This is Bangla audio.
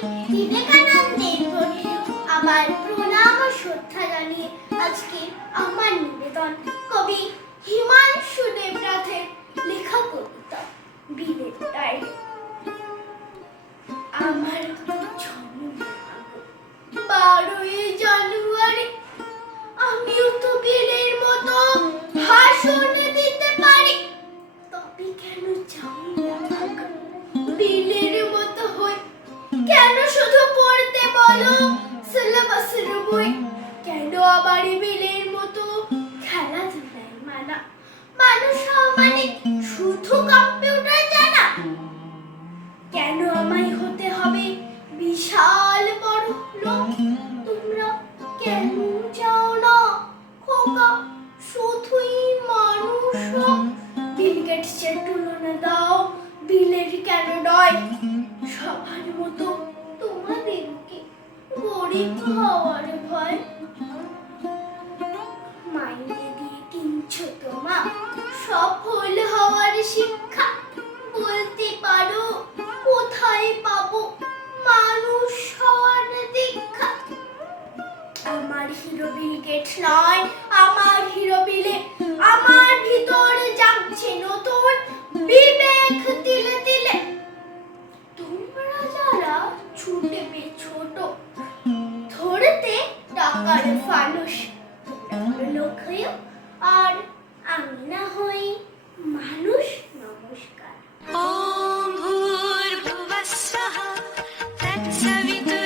বিবেকানন্দের প্রতি আমার প্রণাম ও শ্রদ্ধা জানিয়ে আজকে আমার নিবেদন কবি হিমাংশু দেবনাথের লেখা কবিতা বিলের ডায়েরি আমার বারোই জানুয়ারি, আমিও তো বিলের মতো ভাষণ দিতে পারি তবে কেন থাকা? কেন বিলের মতো। খেলাধুলায় মানা মানুষ মানে শুধু কম্পিউটার জানা কেন আমায় হতে হবে বিশাল বড় লোক? তোমরা কেন চাও না খোকা, শুধুই মানুষ। বিল গেটসের তুলনা দাও, বিলের কেন নয়? সবার মতো তোমাদেরকে গরিব হওয়ার ভয়। নয়, আমার হিরো বিলে, আমার ভিতরে জাগছে নতুন বিবেক তোমরা যারা ছোট ধরতে টাকার ফানুষ আর আমি না হই মানুষ নমস্কার। Om Bhur Bhuvasvaha Savita